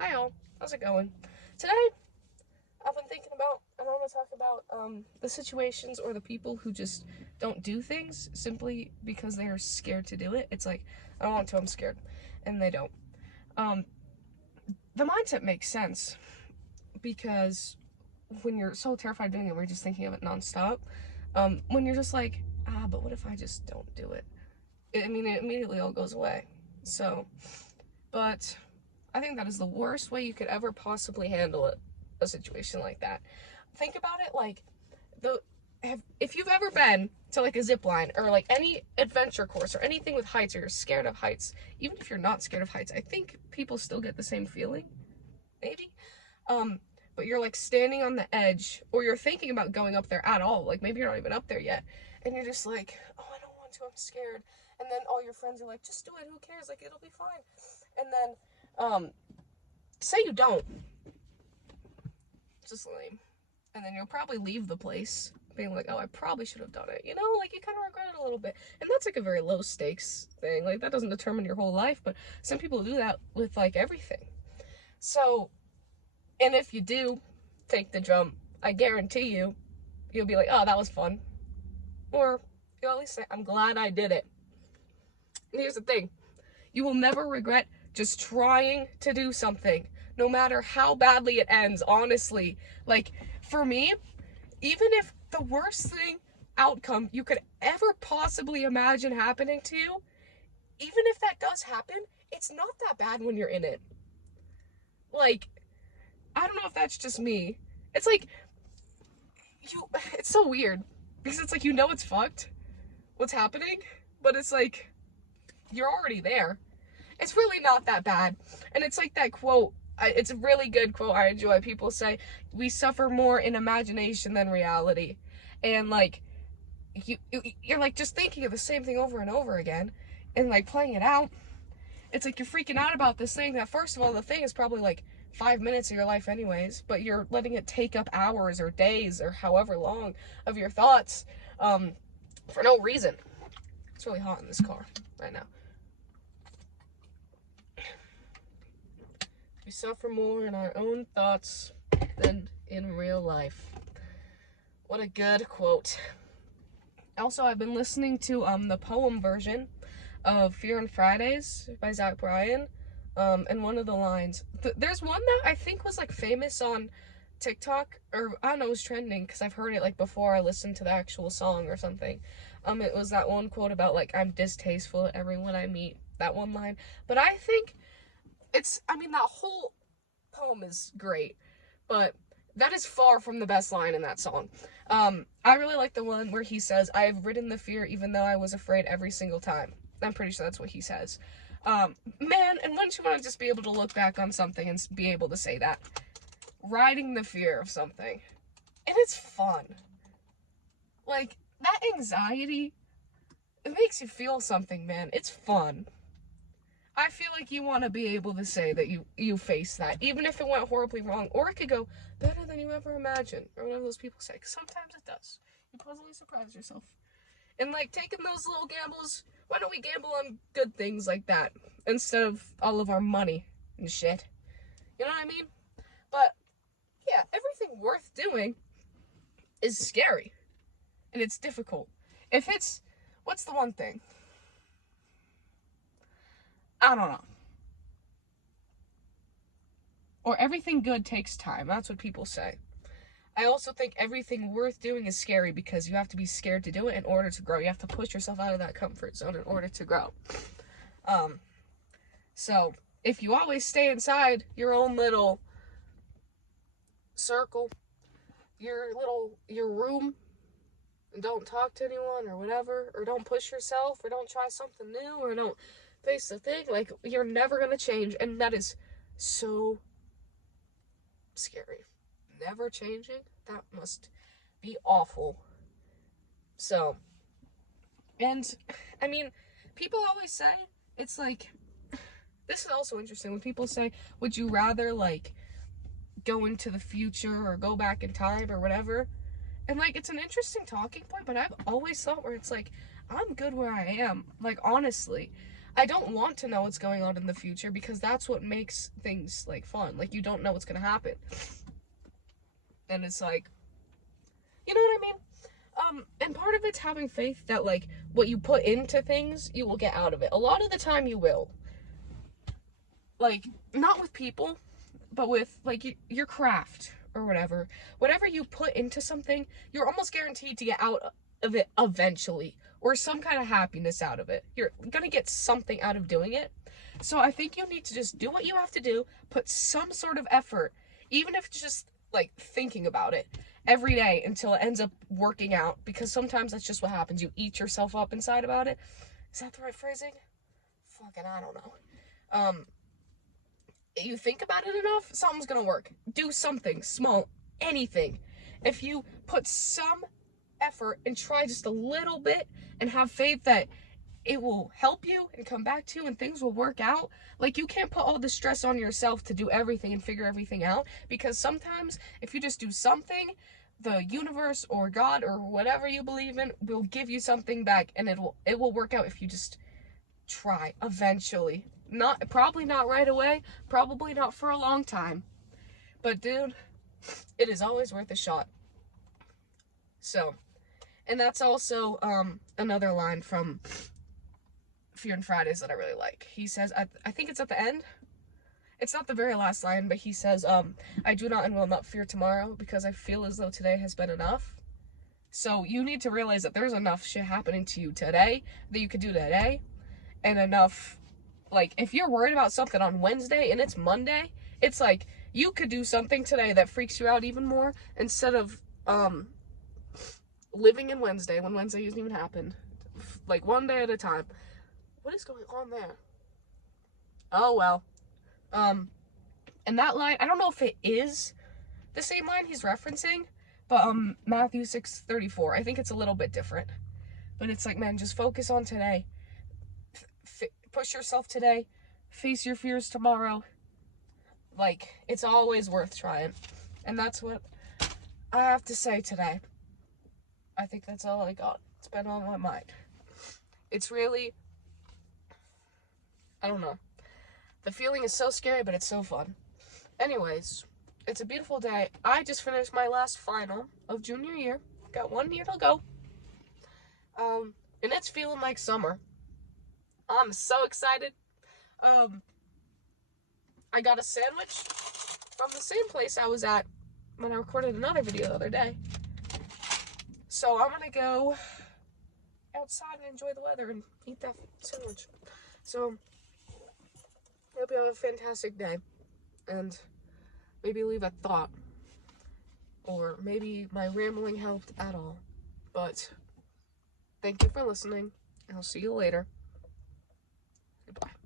Hi all, how's it going? Today, I've been thinking about, and I want to talk about the situations or the people who just don't do things simply because they are scared to do it. It's like, I don't want to, I'm scared, and they don't. Um, the mindset makes sense because when you're so terrified of doing it, we're just thinking of it nonstop. When you're just like, but what if I just don't do it? It immediately all goes away. So, but I think that is the worst way you could ever possibly handle it, a situation like that. Think about it like the if you've ever been to like a zip line or like any adventure course or anything with heights, or you're scared of heights, even if you're not scared of heights, I think people still get the same feeling. Maybe. Um, but you're like standing on the edge, or you're thinking about going up there at all. Like maybe you're not even up there yet, and you're just like, oh, I don't want to, I'm scared. And then all your friends are like, just do it, who cares? Like it'll be fine. And then, say you don't, just lame. And then you'll probably leave the place being like, oh, I probably should have done it. You know, like you kind of regret it a little bit. And that's like a very low stakes thing. Like that doesn't determine your whole life, but some people do that with like everything. So, and if you do take the jump, I guarantee you'll be like, oh, that was fun. Or you'll at least say, I'm glad I did it. And here's the thing, you will never regret just trying to do something, no matter how badly it ends, honestly. Like, for me, even if the worst thing outcome you could ever possibly imagine happening to you, even if that does happen, it's not that bad when you're in it. Like, I don't know if that's just me. It's like, it's so weird. Because it's like, you know it's fucked, what's happening, but it's like, you're already there. It's really not that bad. And it's like that quote, it's a really good quote I enjoy. People say, we suffer more in imagination than reality. And like, you're like just thinking of the same thing over and over again and like playing it out. It's like you're freaking out about this thing that, first of all, the thing is probably like 5 minutes of your life anyways, but you're letting it take up hours or days or however long of your thoughts, for no reason. It's really hot in this car right now. We suffer more in our own thoughts than in real life. What a good quote. Also, I've been listening to the poem version of Fear and Fridays by Zach Bryan. And one of the lines, there's one that I think was like famous on TikTok, or I don't know, it was trending because I've heard it like before I listened to the actual song or something. It was that one quote about like, I'm distasteful to everyone I meet, that one line. But I think that whole poem is great, but that is far from the best line in that song. I really like the one where he says, I have ridden the fear even though I was afraid every single time. I'm pretty sure that's what he says. Man, and wouldn't you want to just be able to look back on something and be able to say that? Riding the fear of something. And it's fun. Like, that anxiety, it makes you feel something, man. It's fun. I feel like you want to be able to say that you face that, even if it went horribly wrong, or it could go better than you ever imagined, or whatever those people say, because sometimes it does. You pleasantly surprise yourself. And like taking those little gambles, why don't we gamble on good things like that instead of all of our money and shit? You know what I mean? But yeah, everything worth doing is scary and it's difficult. If it's, what's the one thing? I don't know. Or everything good takes time. That's what people say. I also think everything worth doing is scary because you have to be scared to do it in order to grow. You have to push yourself out of that comfort zone in order to grow. So if you always stay inside your own little circle, your room, and don't talk to anyone or whatever, or don't push yourself, or don't try something new, or don't face the thing, like, you're never gonna change, and that is so scary. Never changing, that must be awful. So, and I mean, people always say, it's like, this is also interesting when people say, would you rather like go into the future or go back in time or whatever? And like, it's an interesting talking point, but I've always thought where it's like, I'm good where I am. Like, honestly, I don't want to know what's going on in the future because that's what makes things like fun. Like, you don't know what's gonna happen. And it's like, you know what I mean? And part of it's having faith that, like, what you put into things, you will get out of it. A lot of the time you will. Like, not with people, but with, like, your craft or whatever. Whatever you put into something, you're almost guaranteed to get out of it eventually, or some kind of happiness out of it. You're gonna get something out of doing it. So I think you need to just do what you have to do, put some sort of effort, even if it's just, like, thinking about it every day until it ends up working out, because sometimes that's just what happens. You eat yourself up inside about it. Is that the right phrasing? Fucking, I don't know. You think about it enough, something's gonna work. Do something small, anything. If you put some effort and try just a little bit and have faith that it will help you and come back to you and things will work out. Like, you can't put all the stress on yourself to do everything and figure everything out, because sometimes if you just do something, the universe or God or whatever you believe in will give you something back, and it will work out if you just try eventually. Probably not right away, probably not for a long time. But dude, it is always worth a shot. So, and that's also another line from Fear and Fridays that I really like. He says, I think it's at the end. It's not the very last line, but he says, I do not and will not fear tomorrow because I feel as though today has been enough. So you need to realize that there's enough shit happening to you today that you could do today, and enough, like, if you're worried about something on Wednesday and it's Monday, it's like, you could do something today that freaks you out even more, instead of, living in Wednesday when Wednesday hasn't even happened. Like, one day at a time. What is going on there? Oh, well. And that line, I don't know if it is the same line he's referencing, but, Matthew 6:34, I think it's a little bit different. But it's like, man, just focus on today. Push yourself today. Face your fears tomorrow. Like, it's always worth trying. And that's what I have to say today. I think that's all I got. It's been on my mind. It's really, I don't know. The feeling is so scary, but it's so fun. Anyways, it's a beautiful day. I just finished my last final of junior year. Got 1 year to go. And it's feeling like summer. I'm so excited. I got a sandwich from the same place I was at when I recorded another video the other day. So I'm gonna go outside and enjoy the weather and eat that sandwich. So, I hope you have a fantastic day. And maybe leave a thought. Or maybe my rambling helped at all. But, thank you for listening. And I'll see you later. Goodbye.